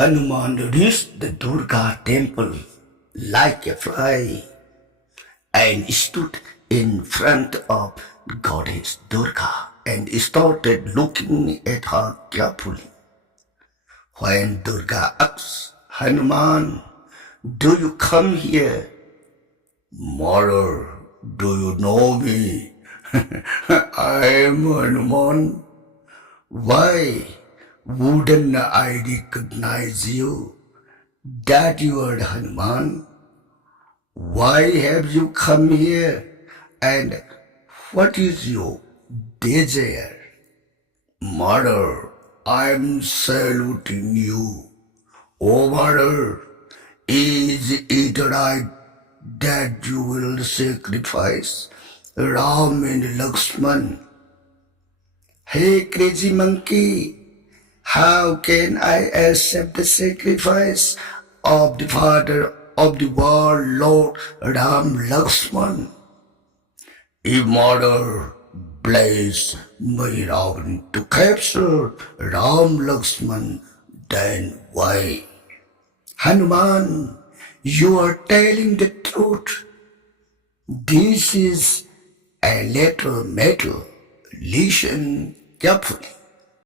Hanuman reached the Durga temple like a fly and stood in front of goddess Durga and started looking at her carefully. When Durga asked Hanuman, "Do you come here?" "Mother, do you know me?" "I am Hanuman." "Why wouldn't I recognize you? That you are Hanuman. Why have you come here? And what is your desire?" "Mother, I am saluting you." "Oh, mother, is it right that you will sacrifice Ram and Lakshman?" "Hey, crazy monkey, how can I accept the sacrifice of the father of the world, Lord Ram Lakshman? If mother bless my Ravan to capture Ram Lakshman, then why?" "Hanuman, you are telling the truth. This is a little matter. Listen carefully.